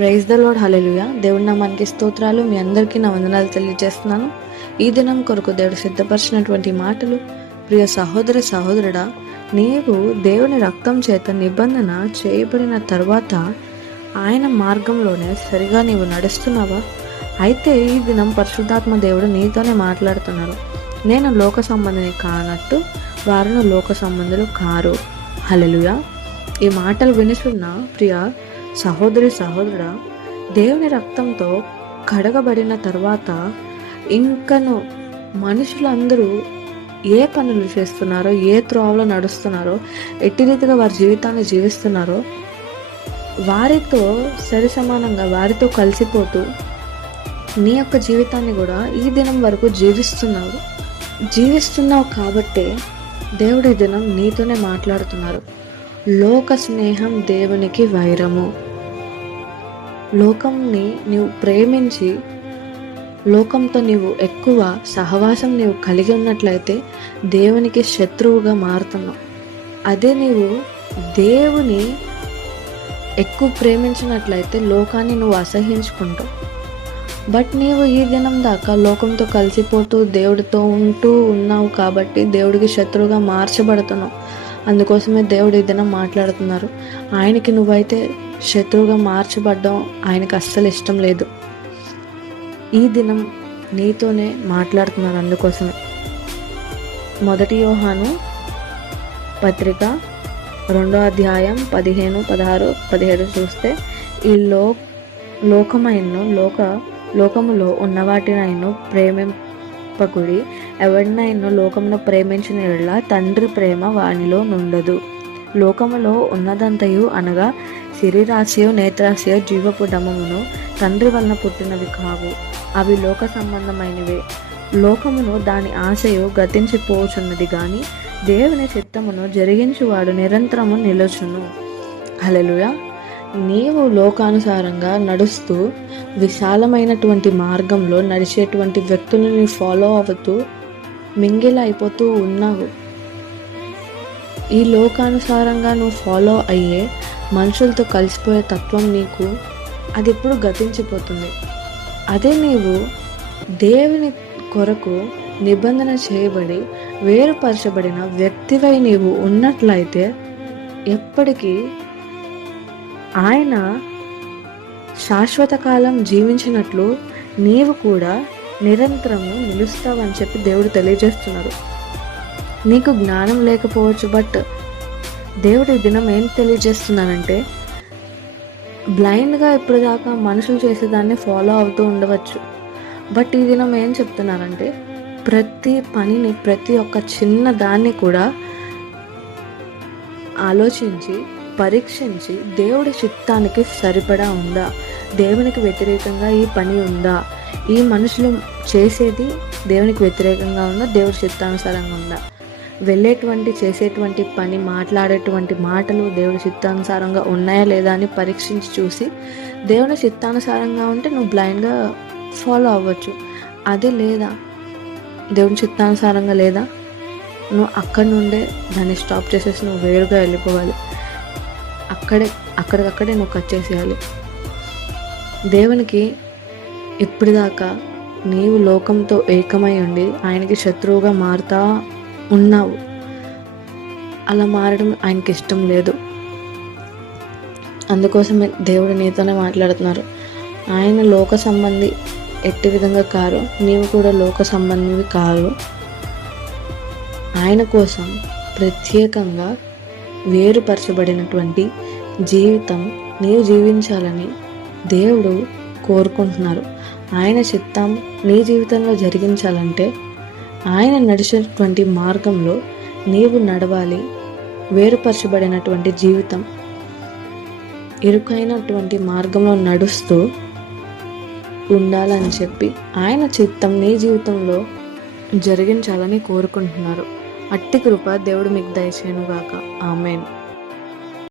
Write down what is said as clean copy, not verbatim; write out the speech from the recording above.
Praise the lord, హల్లెలూయా. దేవుడి నామానికి స్తోత్రాలు. మీ అందరికీ నా వందనాలు తెలియజేస్తున్నాను. ఈ దినం కొరకు దేవుడు సిద్ధపరిచినటువంటి మాటలు. ప్రియ సహోదర సహోదరుడా, నీవు దేవుని రక్తం చేత నిబంధన చేయబడిన తర్వాత ఆయన మార్గంలోనే సరిగా నీవు నడుస్తున్నావా? అయితే ఈ దినం పరిశుద్ధాత్మ దేవుడు నీతోనే మాట్లాడుతున్నారు. నేను లోక సంబంధిని కానట్టు వారిని లోక సంబంధులు కారు. హల్లెలూయా. ఈ మాటలు వినుచున్న ప్రియ సహోదరి సహోదరుడా, దేవుని రక్తంతో కడగబడిన తర్వాత ఇంకను మనుషులందరూ ఏ పనులు చేస్తున్నారో, ఏ త్రోవలో నడుస్తున్నారో, ఎట్టి రీతిగా వారి జీవితాన్ని జీవిస్తున్నారో వారితో సరి సమానంగా వారితో కలిసిపోతూ నీ యొక్క జీవితాన్ని కూడా ఈ దినం వరకు జీవిస్తున్నావు కాబట్టే దేవుడి దినం నీతోనే మాట్లాడుతున్నారు. లోక స్నేహం దేవునికి వైరము. లోకంని నీవు ప్రేమించి లోకంతో నీవు ఎక్కువ సహవాసం నీవు కలిగి ఉన్నట్లయితే దేవునికి శత్రువుగా మారుతున్నావు. అదే నీవు దేవుని ఎక్కువ ప్రేమించినట్లయితే లోకాన్ని నువ్వు అసహించుకుంటావు. బట్ నీవు ఈ దినం దాకా లోకంతో కలిసిపోతూ దేవుడితో ఉంటూ ఉన్నావు కాబట్టి దేవుడికి శత్రువుగా మార్చబడుతున్నావు. అందుకోసమే దేవుడు ఈ దినం మాట్లాడుతున్నారు. ఆయనకి నువ్వైతే శత్రువుగా మార్చబడ్డం ఆయనకి అస్సలు ఇష్టం లేదు. ఈ దినం నీతోనే మాట్లాడుతున్నారు. అందుకోసమే 1 యోహాను పత్రిక 2వ అధ్యాయం 15, 16, 17 చూస్తే ఈ లోకములో ఉన్న వాటినైనా ప్రేమింపకుడి. ఎవరినైనా లోకమును ప్రేమించిన యెడల తండ్రి ప్రేమ వానిలో నుండదు. లోకములో ఉన్నదంతయు అనగా శరీరాశయో నేత్రాశయో జీవపు డమమును తండ్రి వలన పుట్టినవి కావు, అవి లోక సంబంధమైనవే. లోకమును దాని ఆశయో గతించిపోచున్నది గాని దేవుని చిత్తమును జరిగించువాడు నిరంతరము నిలుచును. హల్లెలూయా. నీవు లోకానుసారంగా నడుస్తూ విశాలమైనటువంటి మార్గంలో నడిచేటువంటి వ్యక్తులని ఫాలో అవుతూ మింగిల్ అయిపోతూ ఉన్నావు. ఈ లోకానుసారంగా నువ్వు ఫాలో అయ్యే మనుషులతో కలిసిపోయే తత్వం నీకు అది ఇప్పుడు గతించిపోతుంది. అదే నీవు దేవుని కొరకు నిబంధన చేయబడి వేరుపరచబడిన వ్యక్తివై నీవు ఉన్నట్లయితే ఎప్పటికీ ఆయన శాశ్వత కాలం జీవించినట్లు నీవు కూడా నిరంతరము నిలుస్తావని చెప్పి దేవుడు తెలియజేస్తున్నారు. నీకు జ్ఞానం లేకపోవచ్చు, బట్ దేవుడు ఈ దినం ఏం తెలియజేస్తున్నానంటే బ్లైండ్గా ఇప్పుడు దాకా మనుషులు చేసేదాన్ని ఫాలో అవుతూ ఉండవచ్చు. బట్ ఈ దినం ఏం చెప్తున్నానంటే ప్రతి పనిని, ప్రతి ఒక్క చిన్న దాన్ని కూడా ఆలోచించి పరీక్షించి దేవుడి చిత్తానికి సరిపడా ఉందా, దేవునికి వ్యతిరేకంగా ఈ పని ఉందా, ఈ మనుషులు చేసేది దేవునికి వ్యతిరేకంగా ఉందా, దేవుడి చిత్తానుసారంగా ఉందా, చేసేటువంటి పని, మాట్లాడేటువంటి మాటలు దేవుడి చిత్తానుసారంగా ఉన్నాయా లేదా అని పరీక్షించి చూసి దేవుని చిత్తానుసారంగా ఉంటే నువ్వు బ్లైండ్గా ఫాలో అవ్వచ్చు. అదే లేదా దేవుని చిత్తానుసారంగా లేదా, నువ్వు అక్కడి నుండే దాన్ని స్టాప్ చేసేసి నువ్వు వేరుగా వెళ్ళిపోవాలి. అక్కడికక్కడే నువ్వు కట్ చేసేయాలి. దేవునికి ఇప్పటిదాకా నీవు లోకంతో ఏకమై ఉండి ఆయనకి శత్రువుగా మారుతా ఉన్నావు. అలా మారడం ఆయనకి ఇష్టం లేదు. అందుకోసమే దేవుడు నీతోనే మాట్లాడుతున్నారు. ఆయన లోక సంబంధి ఎట్టి విధంగా కారు, నీవు కూడా లోక సంబంధివి కాదు. ఆయన కోసం ప్రత్యేకంగా వేరుపరచబడినటువంటి జీవితం నీవు జీవించాలని దేవుడు కోరుకుంటున్నారు. ఆయన చిత్తం నీ జీవితంలో జరిగించాలంటే ఆయన నడిచినటువంటి మార్గంలో నీవు నడవాలి. వేరుపరచబడినటువంటి జీవితం, ఇరుకైనటువంటి మార్గంలో నడుస్తూ ఉండాలని చెప్పి ఆయన చిత్తం నీ జీవితంలో జరిగించాలని కోరుకుంటున్నారు. అట్టి కృప దేవుడు మీకు దయచేయునుగాక. ఆమేన్.